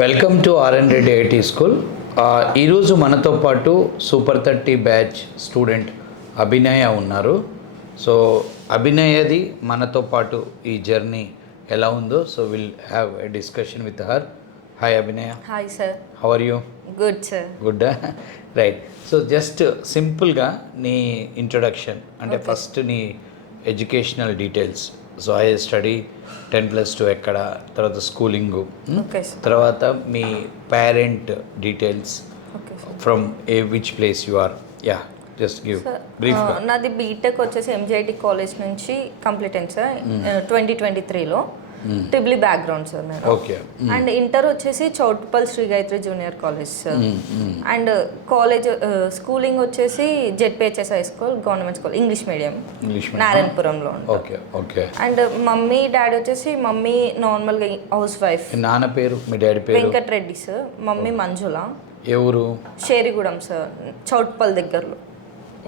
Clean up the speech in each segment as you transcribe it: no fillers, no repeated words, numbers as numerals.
Welcome to RN Reddy IT school. ఈరోజు మనతో పాటు సూపర్ 30 బ్యాచ్ స్టూడెంట్ అభినయ ఉన్నారు. సో అభినయది మనతో పాటు ఈ జర్నీ ఎలా ఉందో so will have a discussion with her. Hi Abhinaya. Hi sir. How are you? Good sir. Good. Right. So just సింపుల్గా నీ ఇంట్రొడక్షన్ అంటే ఫస్ట్ నీ educational details. So I study 10+2 ఎక్కడ, తర్వాత స్కూలింగు, తర్వాత మీ parent details from which place you are. Yeah, just give brief. నాది BTech వచ్చేసి ఎంజేఐటి కాలేజ్ నుంచి కంప్లీట్ అయింది సార్ 2023లో. ట్రిబ్లీ బ్యాక్గ్రౌండ్ సార్ నేను. ఓకే. అండ్ ఇంటర్ వచ్చేసి Choutuppal Shri Gayatri junior college sir. And college schooling వచ్చేసి ZPHS high school government school English medium నారాయణపురంలో. Okay okay. And mummy daddy వచ్చేసి మమ్మీ నార్మల్గా హౌస్ వైఫ్. నాన్న పేరు, మీ డాడీ పేరు? వెంకటరెడ్డి సార్. మమ్మీ మంజుల. ఎవరు? షేరిగూడెం సార్, చౌటుప్పల్ దగ్గరలో.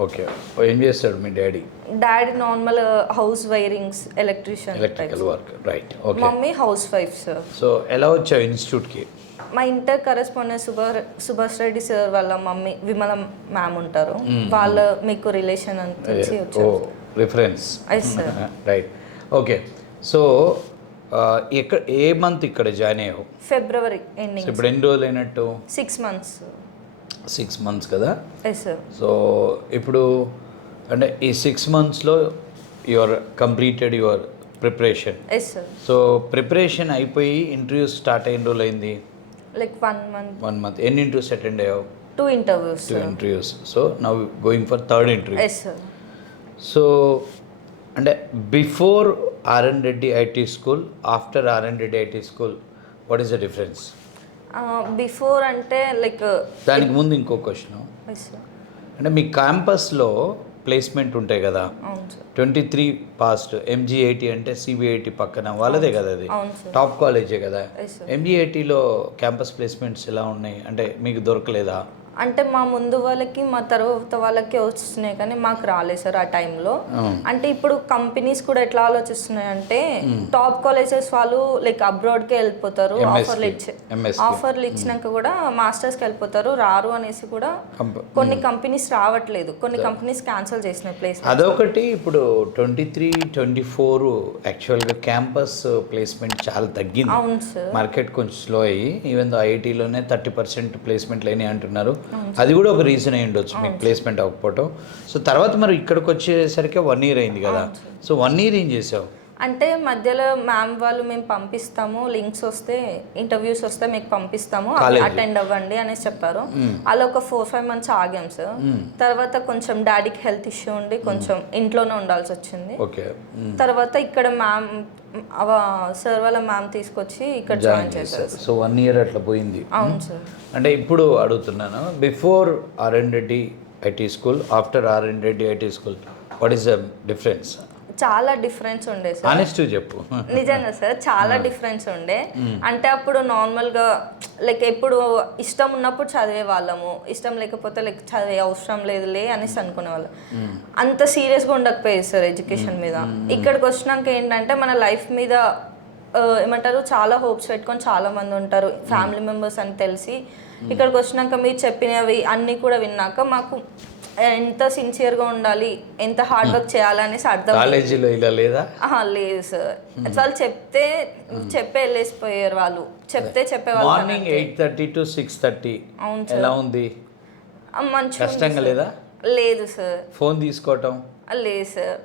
ఓకే. ఏం చేస్తాడు మీ daddy? Daddy normal house wirings, electrician, electrical work. Right. Okay. Mummy house wife sir. So ఎలా వచ్చావు ఇన్స్టిట్యూట్కి? మా inter correspondent Subhash Reddy sir వాళ్ళ మమ్మీ విమల మ్యామ్ ఉంటారు, వాళ్ళ మీకు రిలేషన్ అని తెలిసి వచ్చారు. Reference. Yes sir. Right. Okay. So ఏ మంత్ ఇక్కడ జాయిన్ అయ్యావు? February ending. ఇప్పుడు ఎన్ని రోజులు అయినట్టు? 6 months. 6 months కదా. Yes sir. సో ఇప్పుడు అంటే ఈ 6 monthsలో your completed your preparation. Yes sir. So preparation అయిపోయి ఇంటర్వ్యూస్ స్టార్ట్ అయిన రోజులు అయింది? Like 1 month. 1 month. ఎన్ని ఇంటర్వ్యూస్ అటెండ్ అయ్యావు? 2 interviews. 2 interviews. So now going for third interview. Yes sir. So అంటే before RN Reddy IT school, after RN Reddy IT school, what is the difference? Before అంటే like దానికి ముందు ఇంకో క్వశ్చన్. అంటే మీ క్యాంపస్లో placement ఉంటాయి కదా, 23 పాస్ట్ ఎంజీఐటి అంటే సిబిఐటి పక్కన వాళ్ళదే కదా, అది టాప్ కాలేజే కదా. ఎంజీఐటిలో క్యాంపస్ ప్లేస్మెంట్స్ ఎలా ఉన్నాయి అంటే మీకు దొరకలేదా? అంటే మా ముందు వాళ్ళకి మా తర్వాత వాళ్ళకి వస్తున్నాయి కానీ మాకు రాలేదు సార్ ఆ టైంలో. అంటే ఇప్పుడు కంపెనీస్ కూడా ఎట్లా ఆలోచిస్తున్నాయి అంటే టాప్ కాలేజెస్ వాళ్ళు లైక్ అబ్రాడ్కే వెళ్ళిపోతారు, ఆఫర్లు ఇచ్చినాక కూడా మాస్టర్స్కి వెళ్ళిపోతారు, రారు అనేసి కూడా కొన్ని కంపెనీస్ రావట్లేదు, కొన్ని కంపెనీస్ క్యాన్సిల్ చేసినాయి ప్లేస్. అదొకటి. ఇప్పుడు 23-24 యాక్చువల్గా క్యాంపస్ ప్లేస్మెంట్ చాలా తగ్గింది. అవును సార్. మార్కెట్ కొంచెం స్లో అయ్యి ఈవెన్ దో ఐటీలోనే 30% ప్లేస్మెంట్లు అయినాయి అంటున్నారు. అది కూడా ఒక రీజన్ అయి ఉండొచ్చు మీకు ప్లేస్మెంట్ అవ్వకపోవటం. సో తర్వాత మరి ఇక్కడికి వచ్చేసరికి 1 year అయింది కదా. సో 1 year ఏం చేసావు? అంటే మధ్యలో మ్యామ్ వాళ్ళు మేము పంపిస్తాము, లింక్స్ వస్తే ఇంటర్వ్యూస్ వస్తే మీకు పంపిస్తాము, అటెండ్ అవ్వండి అనేసి చెప్పారు. అలా ఒక 4-5 months ఆగాం సార్. తర్వాత కొంచెం డాడీకి హెల్త్ ఇష్యూ ఉండి కొంచెం ఇంట్లోనే ఉండాల్సి వచ్చింది. తర్వాత ఇక్కడ మ్యామ్ సార్ వాళ్ళ మ్యామ్ తీసుకొచ్చి ఇక్కడ జాయిన్ చేశారు. సో 1 year అట్లా పోయింది. అవును సార్. అంటే ఇప్పుడు అడుగుతున్నాను, before RN Reddy IT school, after RN Reddy IT school, what is the difference? చాలా డిఫరెన్స్ ఉండే సార్. ఆనెస్ట్ చెప్పు. నిజంగా సార్ చాలా డిఫరెన్స్ ఉండే. అంటే అప్పుడు నార్మల్గా లైక్ ఎప్పుడు ఇష్టం ఉన్నప్పుడు చదివే వాళ్ళము, ఇష్టం లేకపోతే లైక్ చదివే అవసరం లేదులే అనేసి అనుకునే వాళ్ళం. అంత సీరియస్గా ఉండకపోయేది సార్ ఎడ్యుకేషన్ మీద. ఇక్కడికి వచ్చినాక ఏంటంటే మన లైఫ్ మీద ఏమంటారు చాలా హోప్స్ పెట్టుకొని చాలా మంది ఉంటారు, ఫ్యామిలీ మెంబర్స్ అని తెలిసి ఇక్కడికి వచ్చినాక మీరు చెప్పినవి అన్నీ కూడా విన్నాక మాకు ఎంత సిన్సియర్గా ఉండాలి, ఎంత హార్డ్ వర్క్ చేయాలి అనేసి అర్థం. కాలేజీలో ఇలా లేదా? లేదు సార్. వాళ్ళు చెప్పే వెళ్ళేసిపోయారు, వాళ్ళు చెప్పేవాళ్ళు. Morning 8:30 to 6:30. అవును సార్. ఎలా ఉంది? మంచిగా. కష్టంగా లేదా? లేదు సార్. ఫోన్ తీసుకోవటం లేదు సార్.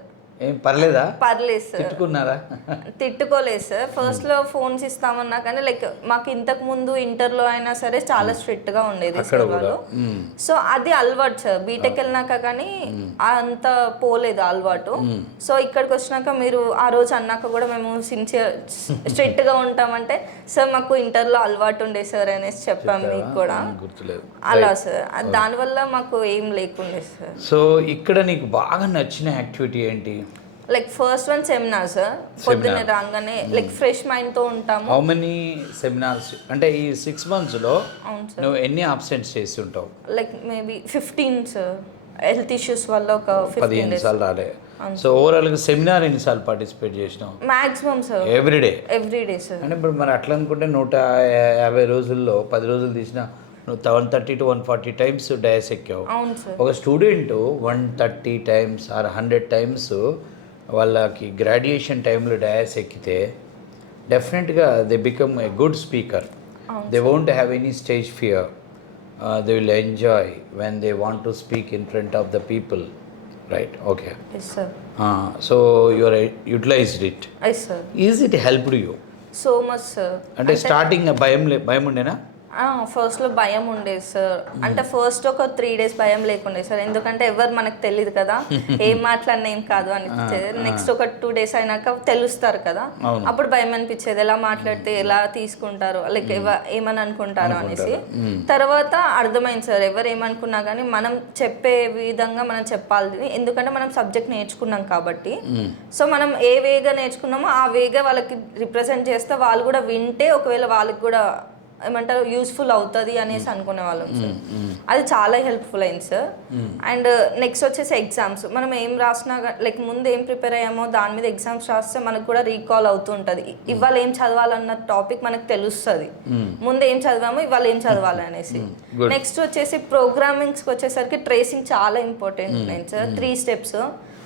ఏం పర్లేదా? పర్లేదు సార్. తిట్టుకున్నారా? తిట్టుకోలేదు సార్. ఫస్ట్లో ఫోన్స్ ఇస్తామన్నా కానీ లైక్ మాకు ఇంతకు ముందు ఇంటర్లో అయినా సరే చాలా స్ట్రిక్ట్గా ఉండేది సార్ వాళ్ళు. సో అది అలవాటు సార్. బీటెక్ వెళ్ళినాక కానీ అంత పోలేదు అలవాటు. సో ఇక్కడికి వచ్చినాక మీరు ఆ రోజు అన్నాక కూడా మేము స్ట్రిక్ట్గా ఉంటామంటే సార్ మాకు ఇంటర్లో అలవాటు ఉండే సార్ అనేసి చెప్పాం మీకు కూడా. అలా సార్ దానివల్ల మాకు ఏం లేకుండే సార్. సో ఇక్కడ నీకు బాగా నచ్చిన యాక్టివిటీ ఏంటి? Like first one seminar sir. పొద్దున్నే రాగానే లైక్ ఫ్రెష్ మైండ్తో ఉంటాము. హౌ మెనీ సెమినార్స్ అంటే ఈ 6 monthsలో నువ్వు ఎన్ని అబ్సెంట్స్ చేసి ఉంటావు? Like maybe 15 sir. Health issues వల్ల ఒక 15 15 days సార్లు రాలే. సో ఓవరాల్గా సెమినార్ ఎన్నిసార్లు పార్టిసిపేట్ చేసినావు? Maximum sir everyday. Everyday sir. అంటే ఇప్పుడు మరి అట్లా అనుకుంటే 150 రోజుల్లో 10 రోజులు తీసిన నువ్వు 130 to 140 టైమ్స్ డయాస్ ఎక్కావు. అవును సార్. ఒక స్టూడెంట్ 130 టైమ్స్ ఆర్ 100 టైమ్స్ వాళ్ళకి గ్రాడ్యుయేషన్ టైంలో డయాస్ ఎక్కితే డెఫినెట్గా they become a good speaker. They won't have any stage fear. They will enjoy when they want to speak in front of the people. Right, okay. Yes sir. So your utilised it. Yes sir. Is it helped you? So much sir. అంటే starting భయం ఉండేనా? ఫస్ట్లో భయం ఉండేది sir. అంటే first ఒక 3 days భయం లేకుండే సార్, ఎందుకంటే ఎవరు మనకు తెలియదు కదా, ఏం మాట్లాడినా ఏం కాదు అనిపించేది. నెక్స్ట్ ఒక 2 days అయినాక తెలుస్తారు కదా, అప్పుడు భయం అనిపించేది, ఎలా మాట్లాడితే ఎలా తీసుకుంటారు, లైక్ ఏమని అనుకుంటారు అనేసి. తర్వాత అర్థమైంది సార్, ఎవరు ఏమనుకున్నా కానీ మనం చెప్పే విధంగా మనం చెప్పాలి, ఎందుకంటే మనం సబ్జెక్ట్ నేర్చుకున్నాం కాబట్టి. సో మనం ఏ వేగా నేర్చుకున్నామో ఆ వేగా వాళ్ళకి రిప్రజెంట్ చేస్తే వాళ్ళు కూడా వింటే ఒకవేళ వాళ్ళకి కూడా ఏమంటారు యూస్ఫుల్ అవుతుంది అనేసి అనుకునే వాళ్ళం సార్. అది చాలా హెల్ప్ఫుల్ అయింది సార్. అండ్ నెక్స్ట్ వచ్చేసి ఎగ్జామ్స్, మనం ఏం రాసినా లైక్ ముందు ఏం ప్రిపేర్ అయ్యామో దాని మీద ఎగ్జామ్స్ రాస్తే మనకు కూడా రీకాల్ అవుతూ ఉంటుంది. ఇవాళ ఏం చదవాలన్న టాపిక్ మనకు తెలుస్తుంది, ముందు ఏం చదివామో ఇవాళ ఏం చదవాలి అనేసి. నెక్స్ట్ వచ్చేసి ప్రోగ్రామింగ్స్కి వచ్చేసరికి ట్రేసింగ్ చాలా ఇంపార్టెంట్ అయింది సార్. 3 steps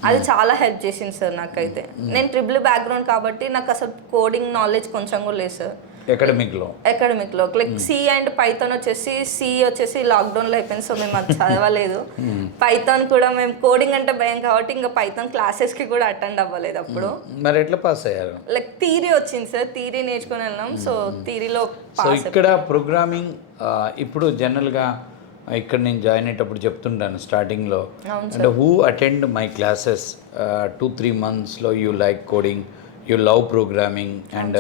అది చాలా హెల్ప్ చేసింది సార్ నాకైతే. నేను ట్రిపుల్ బ్యాక్గ్రౌండ్ కాబట్టి నాకు అసలు కోడింగ్ నాలెడ్జ్ కొంచెం కూడా లేదు సార్. అకాడమిక్లో లైక్ సి అండ్ పైథాన్ వచ్చేసి, సి వచ్చేసి లాక్డౌన్లో అయిపోయింది, సో మేము అది చదవలేదు. పైథాన్ కూడా మేము కోడింగ్ అంటే భయం కాబట్టి ఇంకా పైథాన్ క్లాసెస్కి కూడా అటెండ్ అవ్వలేదు అప్పుడు. మరి ఎట్లా పాస్ అయ్యారు? లైక్ థియరీ వచ్చింది సార్, థియరీ నేర్చుకుని వెళ్ళాం, సో థియరీలో సో ఇక్కడ ప్రోగ్రామింగ్ ఇప్పుడు జనరల్గా ఇక్కడ నేను జాయిన్ అయ్యేటప్పుడు చెప్తుంటాను స్టార్టింగ్లో, అంటే హూ అటెండ్ మై క్లాసెస్ 2-3 monthsలో you like coding, you love programming and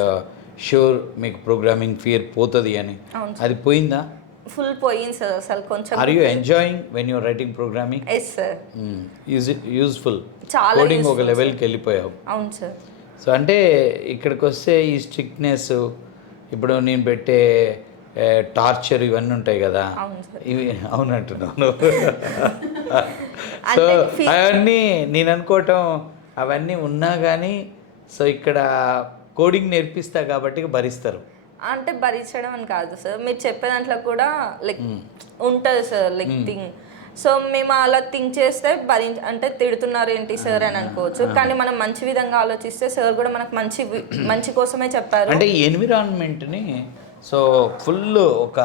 sure మీకు ప్రోగ్రామింగ్ ఫియర్ పోతుంది అని. అది పోయిందా? ఫుల్ పోయింది సార్ అసలు. కొంచెం are you enjoying when your writing programming? Yes sir. Is it useful? చాలా కోడింగ్ ఒక లెవెల్కి వెళ్ళిపోయావు. అవును సార్. సో అంటే ఇక్కడికి వస్తే ఈ స్ట్రిక్ట్నెస్, ఇప్పుడు నేను పెట్టే టార్చర్ ఇవన్నీ ఉంటాయి కదా, ఇవి అవునంటున్నాను. సో అవన్నీ నేను అనుకోవటం అవన్నీ ఉన్నా కానీ, సో ఇక్కడ కోడింగ్ నేర్పిస్తా కాబట్టి భరిస్తారు. అంటే భరించడం అని కాదు సార్, మీరు చెప్పే దాంట్లో కూడా లైక్ ఉంటుంది సార్ లైక్ థింగ్. సో మేము అలా థింక్ చేస్తే అంటే తిడుతున్నారు ఏంటి సార్ అని అనుకోవచ్చు, కానీ మనం మంచి విధంగా ఆలోచిస్తే సార్ కూడా మనకు మంచి కోసమే చెప్పారు. అంటే ఈ ఎన్విరాన్మెంట్ని సో ఫుల్ ఒక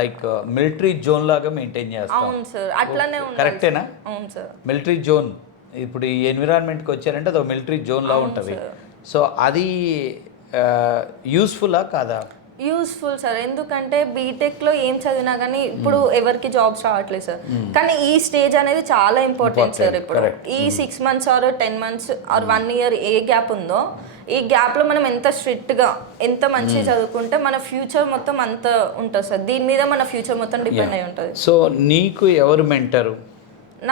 లైక్ మిలిటరీ జోన్ లాగా మెయింటైన్ చేస్తాం. అవును సార్, అట్లానే ఉంది. కరెక్టేనా? అవును సార్. మిలిటరీ జోన్, ఇప్పుడు ఈ ఎన్విరాన్మెంట్కి వచ్చారంటే అది మిలిటరీ జోన్ లా ఉంటుంది. సో అది యూస్ఫుల్లా కాదా? యూస్ఫుల్ సార్, ఎందుకంటే బీటెక్లో ఏం చదివినా కానీ ఇప్పుడు ఎవరికి జాబ్స్ రావట్లేదు సార్, కానీ ఈ స్టేజ్ అనేది చాలా ఇంపార్టెంట్ సార్. ఇప్పుడు ఈ 6 months or 10 months or 1 year ఏ గ్యాప్ ఉందో, ఈ గ్యాప్లో మనం ఎంత స్ట్రిక్ట్గా ఎంత మంచిగా చదువుకుంటే మన ఫ్యూచర్ మొత్తం అంత ఉంటుంది సార్. దీని మీద మన ఫ్యూచర్ మొత్తం డిపెండ్ అయి ఉంటుంది. సో నీకు ఎవరు మెంటరు?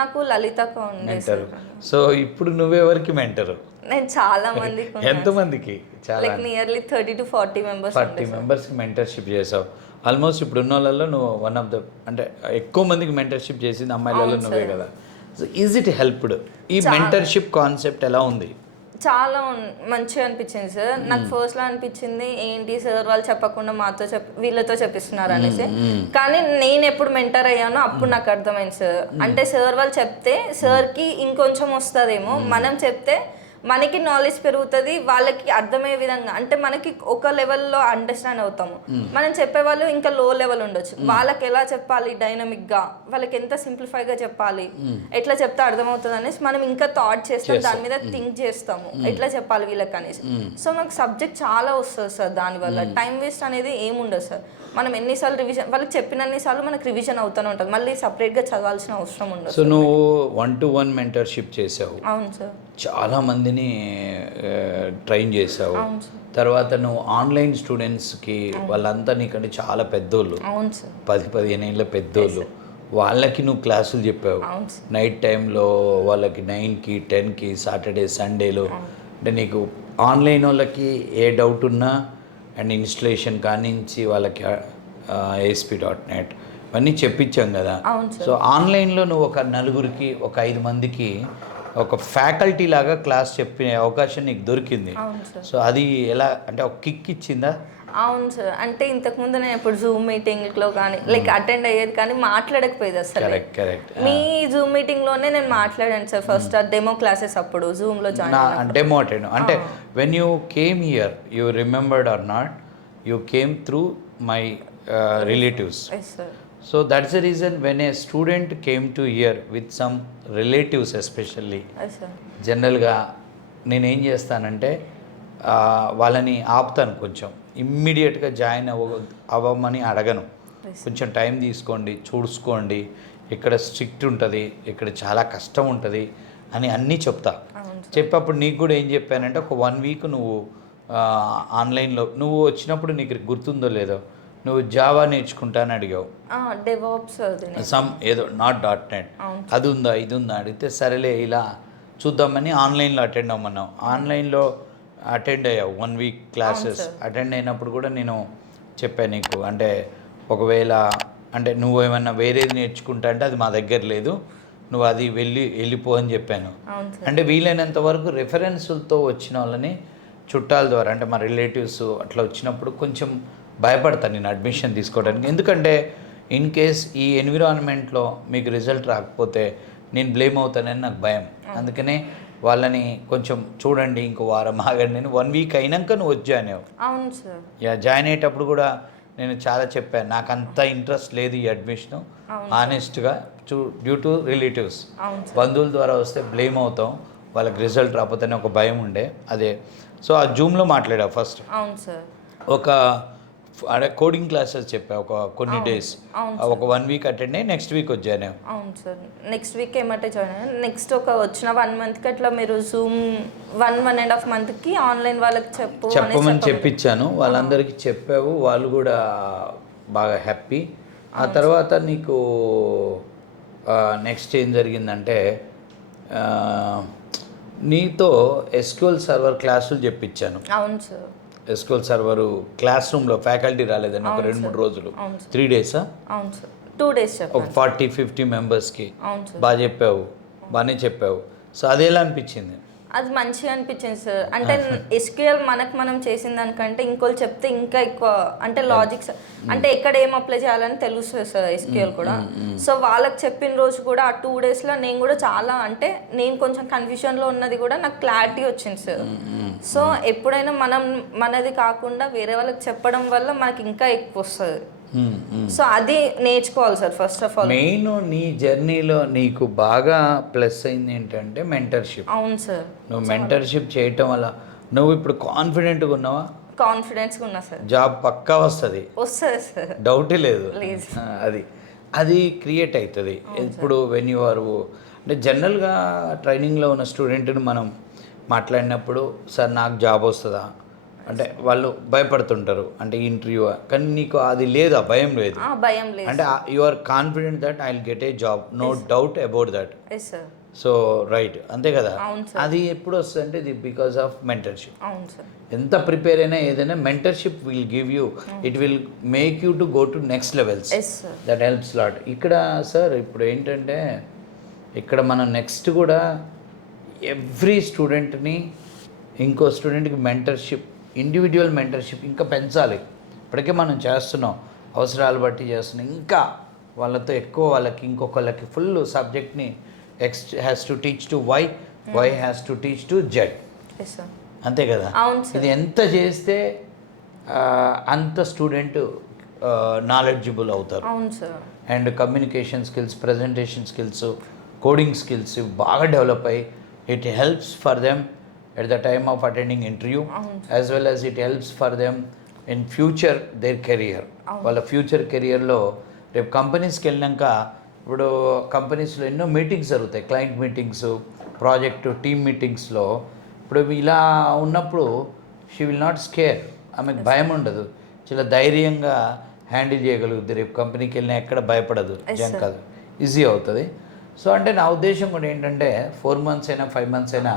నాకు లలితకు ఉంది సార్. సో ఇప్పుడు నువ్వెవరికి మెంటరు? నేను చాలా మందికి. ఎంతమందికి? చాలా like nearly 30 to 40 members. 40 members mentorship చేసావు. ఆల్మోస్ట్ ఇప్పుడు ఉన్న వాళ్ళలో నువ్వు వన్ ఆఫ్ ద, అంటే ఎక్కువ మందికి మెంటర్షిప్ చేసింది అమ్మాయిలలో నువ్వే కదా. So is it helped? ఈ మెంటర్షిప్ కాన్సెప్ట్ ఎలా ఉంది? చాలా మంచిగా అనిపించింది సార్. నాకు ఫస్ట్లో అనిపించింది ఏంటి సార్ వాళ్ళు చెప్పకుండా మాతో వీళ్ళతో చెప్పిస్తున్నారు అనేసి, కానీ నేను ఎప్పుడు మెంటర్ అయ్యానో అప్పుడు నాకు అర్థమైంది సార్. అంటే సార్ వాళ్ళు చెప్తే సార్కి ఇంకొంచెం వస్తుందేమో, మనం చెప్తే మనకి నాలెడ్జ్ పెరుగుతుంది, వాళ్ళకి అర్థమయ్యే విధంగా, అంటే మనకి ఒక లెవెల్లో అండర్స్టాండ్ అవుతాము. మనం చెప్పేవాళ్ళు ఇంకా లో లెవెల్ ఉండొచ్చు, వాళ్ళకి ఎలా చెప్పాలి డైనమిక్గా, వాళ్ళకి ఎంత సింప్లిఫైగా చెప్పాలి, ఎట్లా చెప్తే అర్థమవుతుంది అనేసి మనం ఇంకా థాట్ చేస్తాం, దాని మీద థింక్ చేస్తాము ఎట్లా చెప్పాలి వీళ్ళకి అనేసి. సో మనకు సబ్జెక్ట్ చాలా వస్తుంది సార్, దానివల్ల టైం వేస్ట్ అనేది ఏముండదు సార్. మనం ఎన్నిసార్లు రివిజన్, వాళ్ళకి చెప్పినన్నిసార్లు మనకు రివిజన్ అవుతూనే ఉంటుంది, మళ్ళీ సపరేట్గా చదవాల్సిన అవసరం ఉండదు. సో నువ్వు 1-to-1 మెంటర్షిప్ చేసావు. అవును సార్. చాలా మందిని ట్రైన్ చేసావు. తర్వాత నువ్వు ఆన్లైన్ స్టూడెంట్స్కి, వాళ్ళంతా నీకంటే చాలా పెద్దోళ్ళు, 10-15 ఏళ్ళ పెద్దోళ్ళు, వాళ్ళకి నువ్వు క్లాసులు చెప్పావు నైట్ టైంలో, వాళ్ళకి 9కి 10కి సాటర్డే సండేలో. అంటే నీకు ఆన్లైన్ వాళ్ళకి ఏ డౌట్ ఉన్నా అండ్ ఇన్స్టలేషన్ కానించి వాళ్ళకి ASP.NET ఇవన్నీ చెప్పించాం కదా. అవును సార్. సో ఆన్లైన్లో నువ్వు ఒక నలుగురికి, ఒక 5 మందికి ఒక ఫ్యాకల్టీ లాగా క్లాస్ చెప్పే అవకాశం నీకు దొరికింది. అవును సార్. సో అది ఎలా అంటే ఒక కిక్ ఇచ్చిందా? అవును సార్. అంటే ఇంతకుముందు నేను ఇప్పుడు జూమ్ మీటింగ్లో కానీ లైక్ అటెండ్ అయ్యేది కానీ మాట్లాడకపోయేది అసలు. Correct correct. మీ జూమ్ మీటింగ్లోనే నేను మాట్లాడాను సార్ ఫస్ట్ డెమో క్లాసెస్ అప్పుడు జూమ్లో జాయిన్ అయినప్పుడు. డెమో అటెండ్ అంటే when you came here you remembered or not, you came through my relatives. Yes sir. So that's the reason when a student came to here with some relatives especially, yes sir. జనరల్గా నేనేం చేస్తానంటే వాళ్ళని ఆపుతాను, కొంచెం ఇమ్మీడియట్గా join అవ్వమని అడగను. కొంచెం time తీసుకోండి, చూసుకోండి, ఇక్కడ స్ట్రిక్ట్ ఉంటుంది, ఇక్కడ చాలా కష్టం ఉంటుంది అని అన్నీ చెప్తా. చెప్పేప్పుడు నీకు కూడా ఏం చెప్పానంటే ఒక 1 వీక్ నువ్వు ఆన్లైన్లో నువ్వు వచ్చినప్పుడు నీకు గుర్తుందో లేదో నువ్వు జావా నేర్చుకుంటా అని అడిగావు. డెవాప్స్ సమ్ ఏదో నాట్ .NET అది ఉందా ఇది ఉందా అడిగితే సరేలే ఇలా చూద్దామని ఆన్లైన్లో అటెండ్ అవ్వమన్నావు. ఆన్లైన్లో అటెండ్ అయ్యావు 1 వీక్ క్లాసెస్. అటెండ్ అయినప్పుడు కూడా నేను చెప్పాను నీకు, అంటే ఒకవేళ అంటే నువ్వు ఏమన్నా వేరేది నేర్చుకుంటా అంటే అది మా దగ్గర లేదు, నువ్వు అది వెళ్ళిపో అని చెప్పాను. అంటే వీలైనంత వరకు రెఫరెన్సులతో వచ్చిన వాళ్ళని చుట్టాల ద్వారా అంటే మా రిలేటివ్స్ అట్లా వచ్చినప్పుడు కొంచెం భయపడతాను నేను అడ్మిషన్ తీసుకోవడానికి. ఎందుకంటే ఇన్ కేస్ ఈ ఎన్విరాన్మెంట్లో మీకు రిజల్ట్ రాకపోతే నేను బ్లేమ్ అవుతానని నాకు భయం. అందుకనే వాళ్ళని కొంచెం చూడండి, ఇంకో వారం ఆగండి. నేను 1 వీక్ అయినాక నువ్వు వచ్చాను. అవును సార్. జాయిన్ అయ్యేటప్పుడు కూడా నేను చాలా చెప్పాను, నాకు అంత ఇంట్రెస్ట్ లేదు ఈ అడ్మిషను ఆనెస్ట్గా, డ్యూ టు రిలేటివ్స్. బంధువుల ద్వారా వస్తే బ్లేమ్ అవుతాం, వాళ్ళకి రిజల్ట్ రాకపోతేనే ఒక భయం ఉండే అదే. సో ఆ జూమ్లో మాట్లాడా ఫస్ట్. అవును సార్. ఒక కోడింగ్ క్లాసెస్ చెప్పా ఒక కొన్ని డేస్, ఒక 1 వీక్ అటెండ్ అయ్యి నెక్స్ట్ వీక్ వచ్చాను. అవును సార్. నెక్స్ట్ వీక్ ఏమంటే జాయిన్ అయ్యాను. నెక్స్ట్ ఒక వచ్చిన 1 మంత్కి అట్లా మీరు జూమ్ 1.5 మంత్కి ఆన్లైన్ వాళ్ళకి చెప్పమని చెప్పించాను. వాళ్ళందరికీ చెప్పావు, వాళ్ళు కూడా బాగా హ్యాపీ. ఆ తర్వాత నీకు నెక్స్ట్ ఏం జరిగిందంటే నీతో SQL సర్వర్ క్లాసులు చెప్పించాను. అవును సార్. SQL సర్వరు క్లాస్ రూమ్లో ఫ్యాకల్టీ రాలేదని ఒక 2-3 రోజులు, 3 డేసా? అవును సార్. 2 డేస్ ఒక 40-50 మెంబర్స్కి బాగా చెప్పావు, బాగానే చెప్పావు. సో అది ఎలా అనిపించింది? అది మంచిగా అనిపించింది సార్. అంటే SQL మనం చేసిన దానికంటే ఇంకోళ్ళు చెప్తే ఇంకా ఎక్కువ అంటే లాజిక్స్ అంటే ఎక్కడ ఏం అప్లై చేయాలని తెలుస్తుంది సార్ SQL కూడా. సో వాళ్ళకి చెప్పిన రోజు కూడా ఆ 2 డేస్లో నేను కూడా చాలా అంటే నేను కొంచెం కన్ఫ్యూషన్లో ఉన్నది కూడా నాకు క్లారిటీ వచ్చింది సార్. సో ఎప్పుడైనా మనది కాకుండా వేరే వాళ్ళకి చెప్పడం వల్ల మనకి ఇంకా ఎక్కువ వస్తుంది. సో అది నేర్చుకోవాలి sir first of all. Main నీ జర్నీలో నీకు బాగా ప్లస్ అయింది ఏంటంటే మెంటర్షిప్. అవును సార్. నువ్వు మెంటర్షిప్ చేయటం వల్ల నువ్వు ఇప్పుడు కాన్ఫిడెంట్గా ఉన్నావా? కాన్ఫిడెన్స్గా ఉన్నా సార్. జాబ్ పక్కా వస్తుంది సార్, డౌటే లేదు. అది క్రియేట్ అవుతుంది. ఇప్పుడు వెన్ యూ ఆర్ అంటే జనరల్గా ట్రైనింగ్లో ఉన్న స్టూడెంట్ని మనం మాట్లాడినప్పుడు సార్ నాకు జాబ్ వస్తుందా అంటే వాళ్ళు భయపడుతుంటారు, అంటే ఇంటర్వ్యూ. కానీ నీకు అది లేదు, ఆ భయం లేదు. అంటే you are confident that I will get a job, no doubt about that. So right, అంతే కదా. అది ఎప్పుడు వస్తుంది అంటే ఇది బికాస్ ఆఫ్ మెంటర్షిప్. ఎంత ప్రిపేర్ అయినా ఏదైనా mentorship will give you, it will make you to go to next levels. That helps lot. ఇక్కడ సార్ ఇప్పుడు ఏంటంటే ఇక్కడ మనం నెక్స్ట్ కూడా ఎవ్రీ స్టూడెంట్ని ఇంకో స్టూడెంట్కి మెంటర్షిప్, ఇండివిజువల్ మెంటర్షిప్ ఇంకా పెంచాలి. ఇప్పటికే మనం చేస్తున్నాం, అవసరాలు బట్టి చేస్తున్నాం. ఇంకా వాళ్ళతో ఎక్కువ వాళ్ళకి ఇంకొకళ్ళకి ఫుల్ సబ్జెక్ట్ని X has to teach to Y has to teach to Z. అంతే కదా. ఇది ఎంత చేస్తే అంత స్టూడెంట్ నాలెడ్జబుల్ అవుతారు. And communication skills, presentation skills, coding skills బాగా డెవలప్ అయ్యి it helps for them at the time of attending interview, as well as it helps for them in future their career. వాళ్ళ future కెరియర్లో రేపు కంపెనీస్కి వెళ్ళినాక ఇప్పుడు కంపెనీస్లో ఎన్నో మీటింగ్స్ జరుగుతాయి, క్లయింట్ మీటింగ్స్, ప్రాజెక్టు టీమ్ మీటింగ్స్లో. ఇప్పుడు ఇలా ఉన్నప్పుడు షీ విల్ నాట్ స్కేర్, ఆమెకు భయం ఉండదు, చాలా ధైర్యంగా హ్యాండిల్ చేయగలుగుతుంది. రేపు కంపెనీకి వెళ్ళినా ఎక్కడ భయపడదు, కాదు, ఈజీ అవుతుంది. సో అంటే నా ఉద్దేశం కూడా ఏంటంటే 4 months అయినా 5 months అయినా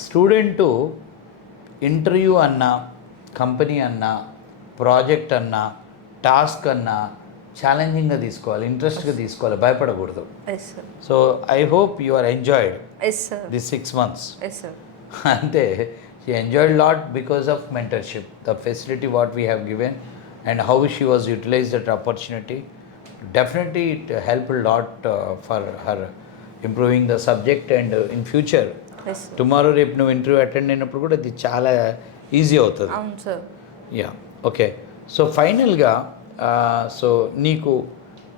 స్టూడెంటు ఇంటర్వ్యూ అన్నా, కంపెనీ అన్నా, ప్రాజెక్ట్ అన్నా, టాస్క్ అన్నా ఛాలెంజింగ్గా తీసుకోవాలి, ఇంట్రెస్ట్గా తీసుకోవాలి, భయపడకూడదు. Yes sir. So I hope you are enjoyed yes sir. This 6 months. Yes sir. అంటే she enjoyed a lot because of mentorship, the facility what we have given and how she was utilized that opportunity. Definitely it helped a lot for her improving the subject and in future yes sir. Tomorrow రేపు నువ్వు interview attend అయినప్పుడు కూడా ఇది చాలా easy అవుతుంది. అవును sir. Yeah okay. So ఫైనల్గా so నీకు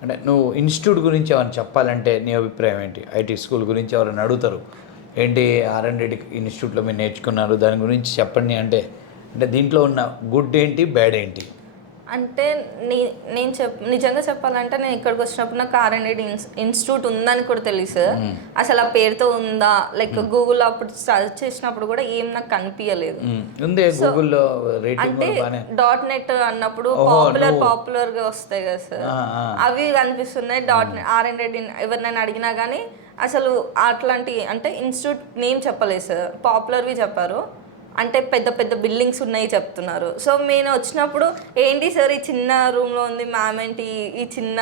అంటే నువ్వు ఇన్స్టిట్యూట్ గురించి ఏమైనా చెప్పాలంటే నీ అభిప్రాయం ఏంటి? ఐటీ స్కూల్ గురించి ఎవరైనా అడుగుతారు, ఏంటి R&D ఇన్స్టిట్యూట్లో మీరు నేర్చుకున్నారు దాని గురించి చెప్పండి అంటే, అంటే దీంట్లో ఉన్న గుడ్ ఏంటి బ్యాడ్ ఏంటి? అంటే నేను నిజంగా చెప్పాలంటే నేను ఇక్కడికి వచ్చినప్పుడు నాకు R&D ఇన్స్టిట్యూట్ ఉందని కూడా తెలియదు సార్. అసలు ఆ పేరుతో ఉందా, లైక్ గూగుల్లో అప్పుడు సర్చ్ చేసినప్పుడు కూడా ఏం నాకు కనిపించలేదు. ఉంది గూగుల్లో రేటింగ్ అంటే బాగానే. .net అన్నప్పుడు పాపులర్ గా వస్తాయి కదా సార్, అవి కనిపిస్తున్నాయి. R&D ఎవరినైనా అడిగినా కానీ అసలు అట్లాంటి అంటే ఇన్స్టిట్యూట్ నేమ్ చెప్పలేదు సార్, పాపులర్వి చెప్పారు. అంటే పెద్ద పెద్ద బిల్డింగ్స్ ఉన్నాయి చెప్తున్నారు. సో నేను వచ్చినప్పుడు ఏంటి సార్ ఈ చిన్న రూమ్లో ఉంది, మ్యామ్ ఏంటి ఈ చిన్న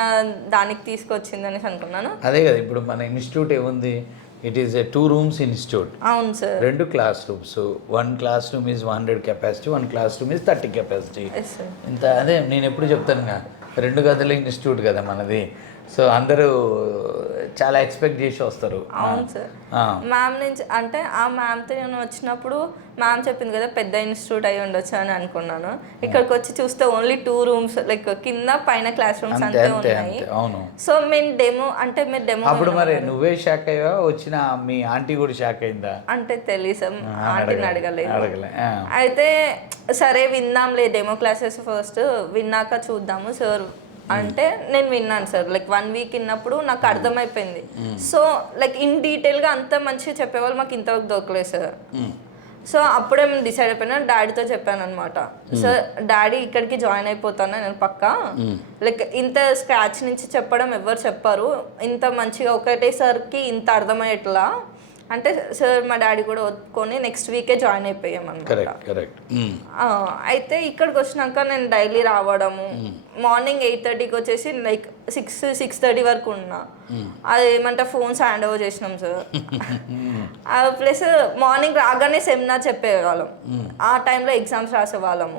దానికి తీసుకొచ్చింది అనేసి అనుకున్నాను. అదే కదా ఇప్పుడు మన ఇన్స్టిట్యూట్ ఏముంది, ఇట్ ఈస్ ఎ 2 rooms ఇన్స్టిట్యూట్. అవును సార్. 2 class rooms, 1 class room is 100 capacity, 1 class room is 30 capacity. ఇంత అదే నేను ఎప్పుడు చెప్తాను కదా, 2 గదుల ఇన్స్టిట్యూట్ కదా మనది. సో అందరూ చాలా ఎక్స్పెక్ట్ చేసి వస్తారు. అవును సార్. మ్యామ్ నుంచి అంటే ఆ మ్యామ్తో నేను వచ్చినప్పుడు మ్యామ్ చెప్పింది కదా పెద్ద ఇన్స్టిట్యూట్ అయి ఉండొచ్చు అని అనుకున్నాను. ఇక్కడికి వచ్చి చూస్తే ఓన్లీ 2 rooms, లైక్ కింద పైన క్లాస్ రూమ్స్ అంతే ఉన్నాయి. అవును. సో మేము డెమో అంటే మీరు డెమో అప్పుడు మరి నువ్వే షాక్ అయ్యా, వచ్చిన మీ ఆంటీ కూడా షాక్ అయిందా? అంటే తెలియదు, ఆంటీని అడగలేదు. అయితే సరే విందాంలే డెమో క్లాసెస్ ఫస్ట్, విన్నాక చూద్దాము సార్ అంటే నేను విన్నాను సార్. లైక్ 1 week విన్నప్పుడు నాకు అర్థమైపోయింది. సో లైక్ ఇన్ డీటెయిల్గా అంత మంచిగా చెప్పేవాళ్ళు మాకు ఇంతవరకు దొరకలేదు సార్. సో అప్పుడే మేము డిసైడ్ అయిపోయినా, డాడీతో చెప్పాను అనమాట. సార్ డాడీ ఇక్కడికి జాయిన్ అయిపోతాను నేను పక్కా, లైక్ ఇంత స్క్రాచ్ నుంచి చెప్పడం ఎవరు చెప్పారు, ఇంత మంచిగా ఒకటేసరికి ఇంత అర్థమయ్యేట్లా అంటే సార్ మా డాడీ కూడా ఒప్పుకొని నెక్స్ట్ వీకే జాయిన్ అయిపోయాం అనమాట. అయితే ఇక్కడికి వచ్చినాక నేను డైలీ రావడము, మార్నింగ్ 8:30కి వచ్చేసి లైక్ 6-6:30 వరకు ఉన్నా. అది ఏమంటే ఫోన్స్ హ్యాండ్ ఓవర్ చేసినాం సార్. ప్లస్ మార్నింగ్ రాగానే సెమినార్ చెప్పేవాళ్ళం, ఆ టైంలో ఎగ్జామ్స్ రాసేవాళ్ళము.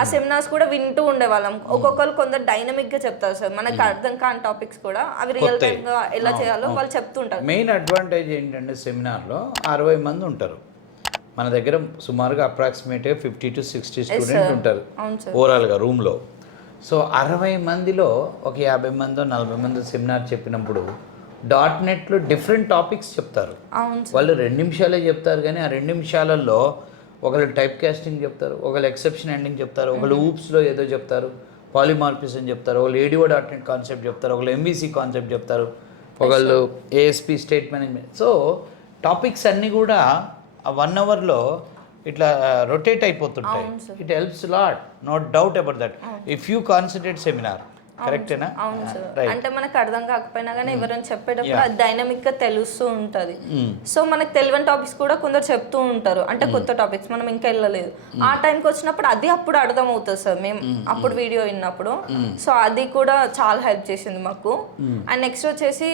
ఆ సెమినార్స్ కూడా వింటూ ఉండేవాళ్ళం. ఒక్కొక్కరు కొందరు డైనమిక్గా చెప్తారు సార్, మనకు అర్థం కాని టాపిక్స్ కూడా అవి రియల్ టైమ్గా ఎలా చేయాలో వాళ్ళు చెప్తుంటారు. మెయిన్ అడ్వాంటేజ్ ఏంటంటే సెమినార్లో 60 మంది ఉంటారు మన దగ్గర, సుమారుగా అప్రాక్సిమేట్గా 50 to 60 స్టూడెంట్ ఉంటారు ఓవరాల్గా రూమ్లో. సో 60 మందిలో ఒక 50 మందో 40 మందో సెమినార్ చెప్పినప్పుడు .netలో డిఫరెంట్ టాపిక్స్ చెప్తారు. వాళ్ళు 2 నిమిషాలే చెప్తారు, కానీ ఆ 2 నిమిషాలలో ఒకళ్ళు టైప్ కాస్టింగ్ చెప్తారు, ఒకళ్ళు ఎక్సెప్షన్ ఎండింగ్ చెప్తారు, ఒకళ్ళు ఊప్స్లో ఏదో చెప్తారు, పాలిమార్ఫిజం చెప్తారు, ఒకళ్ళు ADO.net కాన్సెప్ట్ చెప్తారు, ఒకళ్ళు MVC కాన్సెప్ట్ చెప్తారు, ఒకళ్ళు ASP state management. So topics అన్నీ కూడా ఆ 1 hourలో ఇట్లా రొటేట్ అయిపోతుంటాయి. It helps lot, no doubt about that, if you concentrate seminar. కరెక్టేనా? అవును సార్. అంటే మనకు అర్థం కాకపోయినా కానీ ఎవరైనా చెప్పేటప్పుడు అది డైనమిక్గా తెలుస్తూ ఉంటుంది. సో మనకు తెలియని టాపిక్స్ కూడా కొందరు చెప్తూ ఉంటారు, అంటే కొత్త టాపిక్స్ మనం ఇంకా వెళ్ళలేదు. ఆ టైంకి వచ్చినప్పుడు అది అప్పుడు అర్థం అవుతుంది సార్, మేము అప్పుడు వీడియో విన్నప్పుడు. సో అది కూడా చాలా హెల్ప్ చేసింది మాకు. అండ్ నెక్స్ట్ వచ్చేసి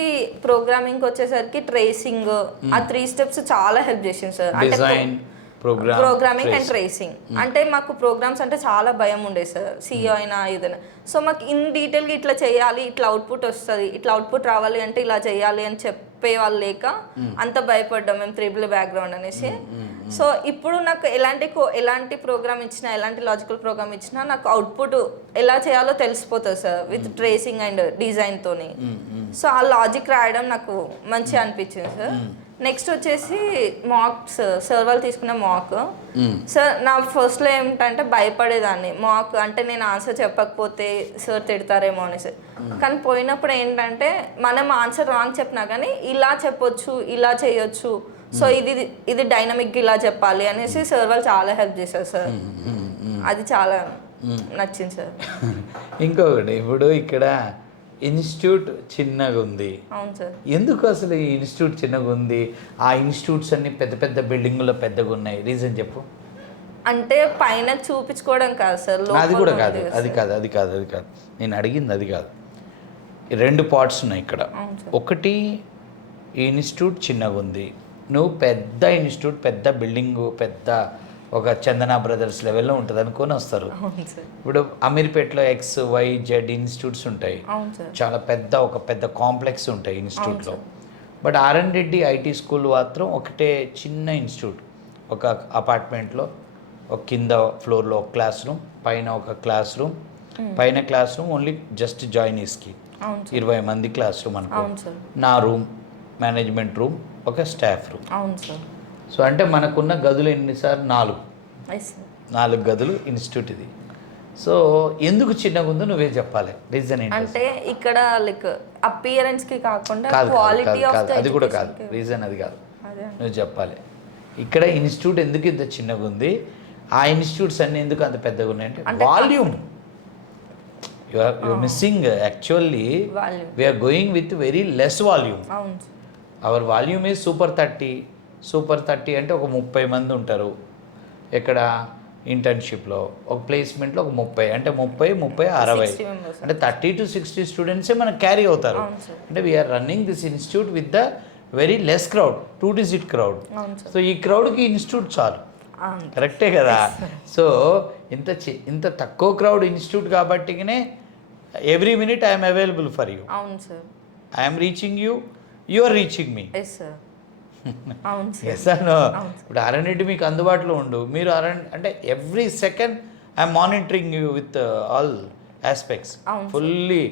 ప్రోగ్రామింగ్ వచ్చేసరికి ట్రేసింగ్, ఆ 3 steps చాలా హెల్ప్ చేసింది సార్. అంటే ప్రోగ్రామింగ్ అండ్ ట్రేసింగ్ అంటే మాకు ప్రోగ్రామ్స్ అంటే చాలా భయం ఉండేది సార్, సిఓ అయినా ఏదైనా. సో మాకు ఇన్ డీటెయిల్గా ఇట్లా చేయాలి, ఇట్లా అవుట్పుట్ వస్తుంది, ఇట్లా అవుట్పుట్ రావాలి అంటే ఇలా చేయాలి అని చెప్పే వాళ్ళు లేక అంత భయపడ్డాం మేము, 3 బ్యాక్గ్రౌండ్ అనేసి. సో ఇప్పుడు నాకు ఎలాంటి ప్రోగ్రామ్ ఇచ్చినా, ఎలాంటి లాజికల్ ప్రోగ్రామ్ ఇచ్చినా నాకు అవుట్పుట్ ఎలా చేయాలో తెలిసిపోతుంది సార్, విత్ ట్రేసింగ్ అండ్ డిజైన్తోని. సో ఆ లాజిక్ రాయడం నాకు మంచిగా అనిపించింది సార్. నెక్స్ట్ వచ్చేసి మాక్స్, సార్ వాళ్ళు తీసుకునే మాక్. సార్ నా ఫస్ట్లో ఏమిటంటే భయపడేదాన్ని, మాక్ అంటే నేను ఆన్సర్ చెప్పకపోతే సార్ తిడతారేమో అనేసి. కానీ పోయినప్పుడు ఏంటంటే మనం ఆన్సర్ రాంగ్ చెప్పినా కానీ ఇలా చెప్పొచ్చు, ఇలా చేయొచ్చు, సో ఇది డైనమిక్గా ఇలా చెప్పాలి అనేసి సార్ వాళ్ళు చాలా హెల్ప్ చేశారు సార్. అది చాలా నచ్చింది సార్. ఇంకొకటి, ఇప్పుడు ఇక్కడ ఇన్స్టిట్యూట్ చిన్నగా ఉంది. అవును సార్. ఎందుకు అసలు ఈ ఇన్స్టిట్యూట్ చిన్నగా ఉంది? ఆ ఇన్స్టిట్యూట్స్ అన్ని పెద్ద పెద్ద బిల్డింగ్లో పెద్దగా ఉన్నాయి, రీజన్ చెప్పు. అంటే పైన చూపించుకోవడం కాదు సార్, అది కూడా కాదు, అది కాదు నేను అడిగింది అది కాదు. 2 పార్ట్స్ ఉన్నాయి ఇక్కడ. అవును సార్. ఒకటి ఈ ఇన్స్టిట్యూట్ చిన్నగా ఉంది, నువ్వు పెద్ద ఇన్స్టిట్యూట్, పెద్ద బిల్డింగు, పెద్ద ఒక చందన బ్రదర్స్ లెవెల్లో ఉంటుంది అనుకొని వస్తారు. అవును సార్. ఇప్పుడు అమీర్పేటలో XYZ ఇన్స్టిట్యూట్స్ ఉంటాయి, అవును సార్. చాలా ఒక పెద్ద కాంప్లెక్స్ ఉంటాయి ఇన్స్టిట్యూట్లో. But RN Reddy IT school మాత్రం ఒకటే చిన్న ఇన్స్టిట్యూట్, ఒక అపార్ట్మెంట్లో ఒక కింద ఫ్లోర్లో ఒక క్లాస్ రూమ్, పైన ఒక క్లాస్ రూమ్, పైన క్లాస్ రూమ్ ఓన్లీ జస్ట్ జాయినీస్కి అవును సార్. 20 మంది క్లాస్ రూమ్ అనుకో. అవును సార్. నా రూమ్, మేనేజ్మెంట్ రూమ్, ఒక స్టాఫ్ రూమ్. అవును సార్. సో అంటే మనకున్న గదులు ఎన్నిసార్లు 4 ఎస్ సార్. 4 గదులు ఇన్స్టిట్యూట్ ఇది. సో ఎందుకు చిన్నగా ఉందో నువ్వే చెప్పాలి, రీజన్ ఏంటి? అంటే ఇక్కడ లైక్ అపియరెన్స్ కి కాకుండా కాదు క్వాలిటీ ఆఫ్ ద అది కూడా కాదు, రీజన్ అది కాదు, అదే నువ్వు చెప్పాలి. ఇక్కడ ఇన్స్టిట్యూట్ ఎందుకు ఇంత చిన్నగా ఉంది, ఆ ఇన్స్టిట్యూట్స్ అన్నీ ఎందుకు అంత పెద్దగా ఉన్నాయంటే అంటే volume. You missing actually. Volume. We're going with very less volume. అవును sir. Our volume is super 30 అంటే ఒక 30 మంది ఉంటారు. ఇక్కడ ఇంటర్న్షిప్లో ఒక ప్లేస్మెంట్లో ఒక 30 అంటే 30 60 60 members. అంటే 30 to 60 స్టూడెంట్సే మనకు క్యారీ అవుతారు. అవును సార్. అంటే we are running this institute with the very less crowd, 2 digit crowd. అవును సార్. సో ఈ క్రౌడ్కి ఇన్స్టిట్యూట్ చాలు, అవును. కరెక్టే కదా. సో ఇంత తక్కువ క్రౌడ్ ఇన్స్టిట్యూట్ కాబట్టినే every minute I'm available for you. అవును sir. I'm reaching you, you are reaching me. Yes sir. అవును సార్. ఎస్ అను. ఇప్పుడు ఆర్ఎన్ రెడ్డి మీకు అందుబాటులో ఉండు, మీరు అంటే every second I'm monitoring you with all aspects, అవును sir. Fully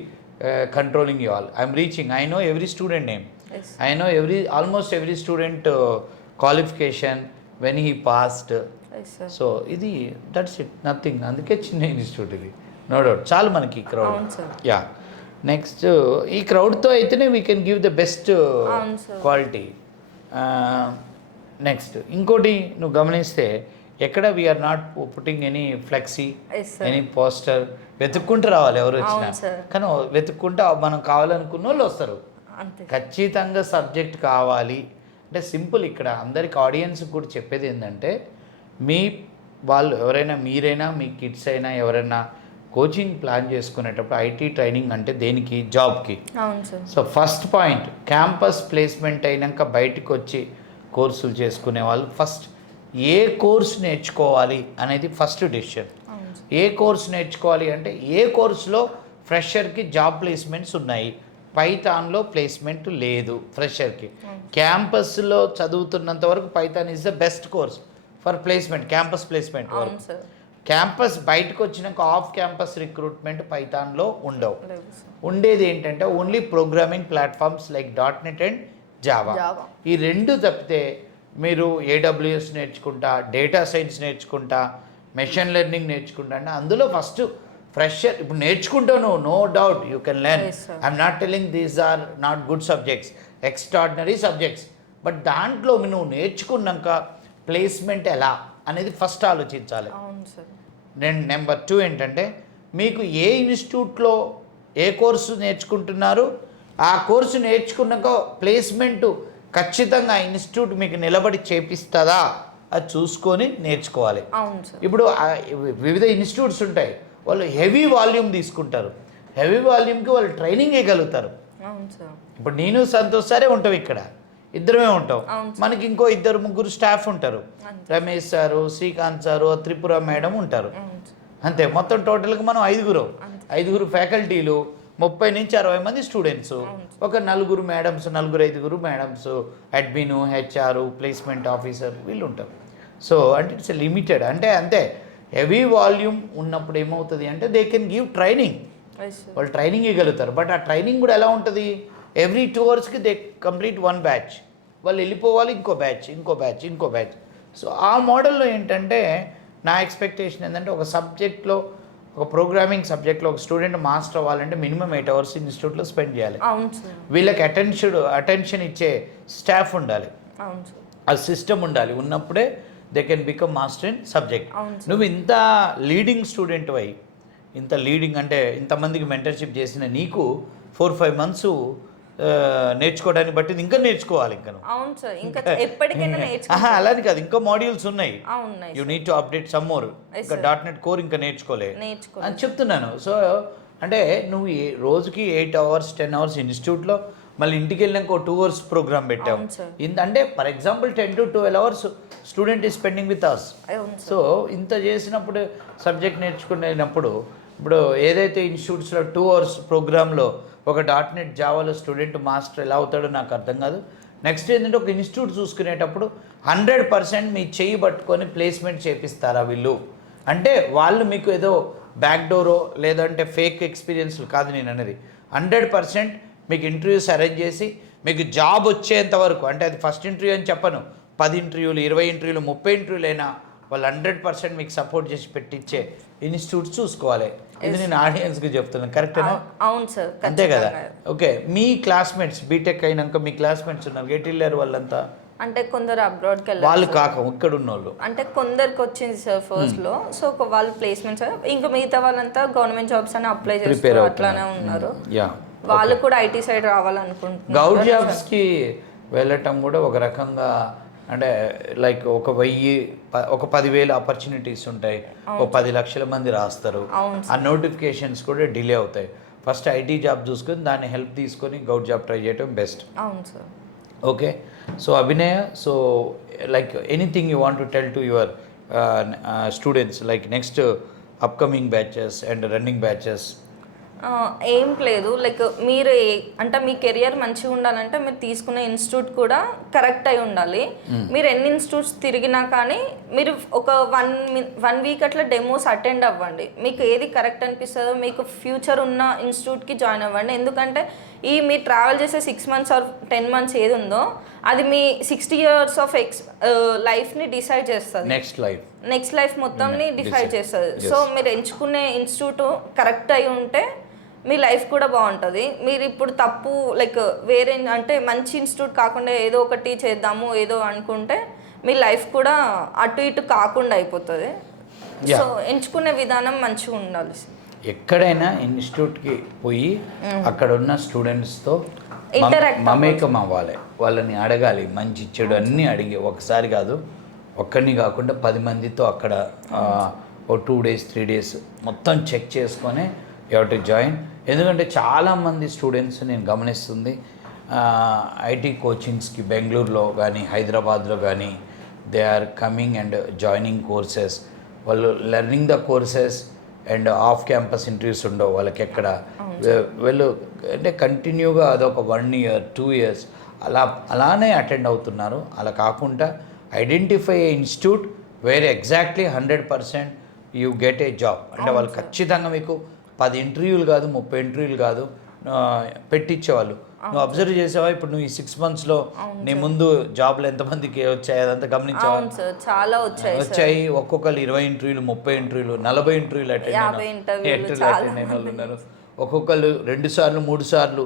controlling you all. I'm reaching, I know every student name, yes. I know almost every student qualification when he passed. Yes sir. So ఇది that's it, nothing. అందుకే చిన్న institute ఇది, no doubt. చాలు మనకి crowd. అవును sir. Yeah, next ఈ క్రౌడ్తో అయితేనే we can give the best అవును సార్. క్వాలిటీ. నెక్స్ట్ ఇంకోటి నువ్వు గమనిస్తే ఎక్కడ we are not putting any flexi, yes sir. Any poster. వెతుక్కుంటూ రావాలి ఎవరు వచ్చినా, అవును సార్. కానీ వెతుక్కుంటే మనం కావాలనుకున్న వాళ్ళు వస్తారు. అంతే. ఖచ్చితంగా సబ్జెక్ట్ కావాలి అంటే సింపుల్. ఇక్కడ అందరికి ఆడియన్స్ కూడా చెప్పేది ఏంటంటే, మీ వాళ్ళు ఎవరైనా, మీరైనా, మీ కిడ్స్ అయినా ఎవరైనా కోచింగ్ ప్లాన్ చేసుకునేటప్పుడు ఐటీ ట్రైనింగ్ అంటే దేనికి? జాబ్కి. అవును sir. So first point, campus placement అయినాక బయటకు వచ్చి కోర్సులు చేసుకునే వాళ్ళు ఫస్ట్ ఏ కోర్స్ నేర్చుకోవాలి అనేది ఫస్ట్ డెసిషన్. అవును సార్. ఏ కోర్స్ నేర్చుకోవాలి అంటే ఏ కోర్సులో ఫ్రెషర్కి జాబ్ ప్లేస్మెంట్స్ ఉన్నాయి, పైథాన్లో ప్లేస్మెంట్ లేదు ఫ్రెషర్కి. క్యాంపస్లో చదువుతున్నంత వరకు Python is the best course for placement, campus placement వరకు. అవును సార్. క్యాంపస్ బయటకు వచ్చినాక ఆఫ్ క్యాంపస్ రిక్రూట్మెంట్ పైథాన్లో ఉండవు. లేదు సార్. ఉండేది ఏంటంటే only programming platforms like .NET and Java. Java. ఈ 2 తప్పితే మీరు AWS నేర్చుకుంటా, డేటా సైన్స్ నేర్చుకుంటా, మెషిన్ లెర్నింగ్ నేర్చుకుంటా అంటే అందులో ఫస్ట్ ఫ్రెషర్ ఇప్పుడు నేర్చుకుంటాను, no doubt you can learn. Yes, sir. I'm not telling these are not good subjects, extraordinary subjects. But దాంట్లో నువ్వు నేర్చుకున్నాక ప్లేస్మెంట్ ఎలా అనేది ఫస్ట్ ఆలోచించాలి. అవును సార్. నెంబర్ 2 ఏంటంటే, మీకు ఏ ఇన్స్టిట్యూట్లో ఏ కోర్సు నేర్చుకుంటున్నారు, ఆ కోర్సు నేర్చుకున్నాక ప్లేస్మెంట్ ఖచ్చితంగా ఆ ఇన్స్టిట్యూట్ మీకు నిలబడి చేపిస్తుందా అది చూసుకొని నేర్చుకోవాలి. అవును సార్. ఇప్పుడు వివిధ ఇన్స్టిట్యూట్స్ ఉంటాయి, వాళ్ళు హెవీ వాల్యూమ్ తీసుకుంటారు, హెవీ వాల్యూమ్కి వాళ్ళు ట్రైనింగ్ ఇవ్వగలుగుతారు. అవును సార్. ఇప్పుడు నేను సంతోష్ సారే ఉంటాం, ఇక్కడ ఇద్దరమే ఉంటాం, అవును సార్. మనకి ఇంకో 2-3 స్టాఫ్ ఉంటారు, Ramesh sir, Srikanth sir, Tripura madam ఉంటారు, అవును సార్. అంతే. మొత్తం టోటల్గా మనం 5 ఫ్యాకల్టీలు, 30 నుంచి 60 మంది స్టూడెంట్స్, ఒక 4 madams, 4-5 madams, admin, HR, placement officer వీళ్ళు ఉంటారు. సో అంటే ఇట్స్ లిమిటెడ్. అంటే అంతే, హెవీ వాల్యూమ్ ఉన్నప్పుడు ఏమవుతుంది అంటే they can give training, yes sir. వాళ్ళు ట్రైనింగ్ ఇవ్వగలుగుతారు. బట్ ఆ ట్రైనింగ్ కూడా ఎలా ఉంటుంది, ఎవ్రీ 2 అవర్స్కి దే కంప్లీట్ 1 బ్యాచ్, వాళ్ళు వెళ్ళిపోవాలి, ఇంకో బ్యాచ్. సో ఆ మోడల్లో ఏంటంటే నా ఎక్స్పెక్టేషన్ ఏంటంటే, ఒక సబ్జెక్ట్లో, ఒక ప్రోగ్రామింగ్ సబ్జెక్ట్లో ఒక స్టూడెంట్ మాస్టర్ అవ్వాలంటే మినిమం 8 అవర్స్ ఇన్స్టిట్యూట్లో స్పెండ్ చేయాలి. అవును సార్. వీళ్ళకి అటెన్షన్ ఇచ్చే స్టాఫ్ ఉండాలి, అవును సార్. ఆ సిస్టమ్ ఉండాలి. ఉన్నప్పుడే they can become master in subject. అవును సార్. నువ్వు ఇంత లీడింగ్ స్టూడెంట్ అయి, ఇంత లీడింగ్ అంటే ఇంతమందికి మెంటర్షిప్ చేసిన నీకు 4-5 months నేర్చుకోవడానికి బట్టి ఇంకా నేర్చుకోవాలి. ఇంకా అవును సార్. ఇంకా ఎప్పటికైనా నేర్చుకో. అలాని కాదు, ఇంకా మాడ్యూల్స్ ఉన్నాయి, అవును. You need to update some more. ఇంకా .NET కోర్ ఇంకా నేర్చుకోలే అని చెప్తున్నాను. సో అంటే నువ్వు రోజుకి 8 అవర్స్ 10 అవర్స్ ఇన్స్టిట్యూట్లో మళ్ళీ ఇంటికి వెళ్ళినాక 2 అవర్స్ ప్రోగ్రామ్ పెట్టావు. అవును సార్. అంటే for example 10 to 12 hours student is spending with us. అవును సార్. సో ఇంత చేసినప్పుడు సబ్జెక్ట్ నేర్చుకునేటప్పుడు ఇప్పుడు ఏదైతే ఇన్స్టిట్యూట్స్లో 2 అవర్స్ ప్రోగ్రాంలో ఒక .NET జావాలో స్టూడెంట్ మాస్టర్ ఎలా అవుతాడో నాకు అర్థం కాదు. నెక్స్ట్ ఏంటంటే ఒక ఇన్స్టిట్యూట్ చూసుకునేటప్పుడు 100% మీ చెయ్యి పట్టుకొని ప్లేస్మెంట్ చేపిస్తారా వీళ్ళు అంటే వాళ్ళు మీకు ఏదో బ్యాక్ డోరో లేదంటే ఫేక్ ఎక్స్పీరియన్స్లు కాదు నేను అనేది. 100% మీకు ఇంటర్వ్యూస్ అరేంజ్ చేసి మీకు జాబ్ వచ్చేంత వరకు అంటే అది ఫస్ట్ ఇంటర్వ్యూ అని చెప్పను, 10 ఇంటర్వ్యూలు 20 ఇంటర్వ్యూలు 30 ఇంటర్వ్యూలు అయినా వాళ్ళు 100% మీకు సపోర్ట్ చేసి పెట్టించే ఇన్స్టిట్యూట్స్ చూసుకోవాలి. ఇది నేను ఆడియన్స్కి చెప్తున్నాను, కరెక్టేనా? అవును సార్, అంతే కదా. ఓకే, మీ క్లాస్మేట్స్ బీటెక్ అయినాక మీ క్లాస్మేట్స్ ఉన్నారు, ఎటు వెళ్ళారు వాళ్ళంతా? అంటే కొందరు అబ్రాడ్కి వెళ్ళారు, వాళ్ళు కాక ఇక్కడ ఉన్న వాళ్ళు అంటే కొందరికి వచ్చింది సార్ ఫస్ట్లో. సో వాళ్ళు ప్లేస్మెంట్స్, ఇంకా మిగతా వాళ్ళంతా గవర్నమెంట్ జాబ్స్ అని అప్లై చేస్తారు, అట్లానే ఉన్నారు. వాళ్ళు కూడా ఐటీ సైడ్ రావాలనుకుంటున్నారు. గౌట్ జాబ్స్కి వెళ్ళటం కూడా ఒక రకంగా అంటే లైక్ ఒక 10,000 ఆపర్చునిటీస్ ఉంటాయి, ఒక 10 లక్షల మంది రాస్తారు. ఆ నోటిఫికేషన్స్ కూడా డిలే అవుతాయి. ఫస్ట్ ఐటీ జాబ్ చూసుకొని దాన్ని హెల్ప్ తీసుకొని గౌట్ జాబ్ ట్రై చేయడం బెస్ట్. అవును sir. Okay, so Abhinaya, so like anything you want to tell to your students like next upcoming batches and running batches? ఏం లేదు, like మీరు అంటే మీ కెరియర్ మంచిగా ఉండాలంటే మీరు తీసుకునే ఇన్స్టిట్యూట్ కూడా కరెక్ట్ అయి ఉండాలి. మీరు ఎన్ని ఇన్స్టిట్యూట్స్ తిరిగినా కానీ మీరు ఒక 1 వీక్ అట్లా డెమోస్ అటెండ్ అవ్వండి. మీకు ఏది కరెక్ట్ అనిపిస్తుందో మీకు ఫ్యూచర్ ఉన్న ఇన్స్టిట్యూట్కి జాయిన్ అవ్వండి. ఎందుకంటే మీరు ట్రావెల్ చేసే 6 months ఆర్ 10 months ఏది ఉందో అది మీ 60 years ఆఫ్ లైఫ్ని డిసైడ్ చేస్తుంది. నెక్స్ట్ లైఫ్ మొత్తంని డిసైడ్ చేస్తుంది. సో మీరు ఎంచుకునే ఇన్స్టిట్యూట్ కరెక్ట్ అయి ఉంటే మీ లైఫ్ కూడా బాగుంటుంది. మీరు ఇప్పుడు తప్పు లైక్ వేరే అంటే మంచి ఇన్స్టిట్యూట్ కాకుండా ఏదో ఒకటి చేద్దాము ఏదో అనుకుంటే మీ లైఫ్ కూడా అటు ఇటు కాకుండా అయిపోతుంది. సో ఎంచుకునే విధానం మంచిగా ఉండాలి. ఎక్కడైనా ఇన్స్టిట్యూట్కి పోయి అక్కడ ఉన్న స్టూడెంట్స్తో మమేకం అవ్వాలి, వాళ్ళని అడగాలి, మంచి చెడు అన్నీ అడిగి ఒకసారి కాదు, ఒక్కడిని కాకుండా 10 మందితో అక్కడ ఓ 2 days 3 days మొత్తం చెక్ చేసుకొని యూ హ్యావ్ టు జాయిన్. ఎందుకంటే చాలామంది స్టూడెంట్స్ నేను గమనిస్తుంది ఐటీ కోచింగ్స్కి బెంగళూరులో కానీ హైదరాబాద్లో కానీ they are coming and joining courses. వాళ్ళు learning the courses and off campus interviews ఉండవు వాళ్ళకి ఎక్కడ. వీళ్ళు అంటే కంటిన్యూగా అదొక 1 year 2 years అలానే అటెండ్ అవుతున్నారు. అలా కాకుండా identify A institute where exactly 100% you get a job. అంటే వాళ్ళు ఖచ్చితంగా మీకు 10 ఇంటర్వ్యూలు కాదు 30 ఇంటర్వ్యూలు కాదు పెట్టించేవాళ్ళు. నువ్వు అబ్జర్వ్ చేసావా? ఇప్పుడు నువ్వు ఈ 6 monthsలో నీ ముందు జాబ్లు ఎంతమందికి వచ్చాయి అదంతా గమనించావా? చాలా వచ్చాయి. ఒక్కొక్కరు 20 ఇంటర్వ్యూలు 30 ఇంటర్వ్యూలు 40 ఇంటర్వ్యూలు అటెండ్ అయిన వాళ్ళు ఉన్నారు. ఒక్కొక్కరు 2 సార్లు 3 సార్లు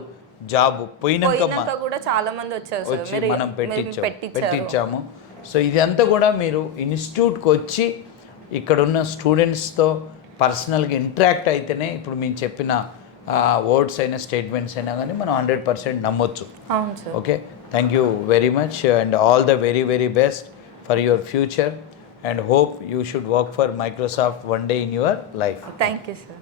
జాబ్ పోయినాక కూడా చాలా మంది వచ్చి మనం పెట్టించాము. సో ఇదంతా కూడా మీరు ఇన్స్టిట్యూట్కి వచ్చి ఇక్కడున్న స్టూడెంట్స్తో పర్సనల్గా ఇంటరాక్ట్ అయితేనే ఇప్పుడు మేము చెప్పిన వర్డ్స్ అయినా స్టేట్మెంట్స్ అయినా కానీ మనం 100% నమ్మొచ్చు. Okay, thank you very much and all the very very best for your future and hope you should work for Microsoft one day in your life. Thank you, sir.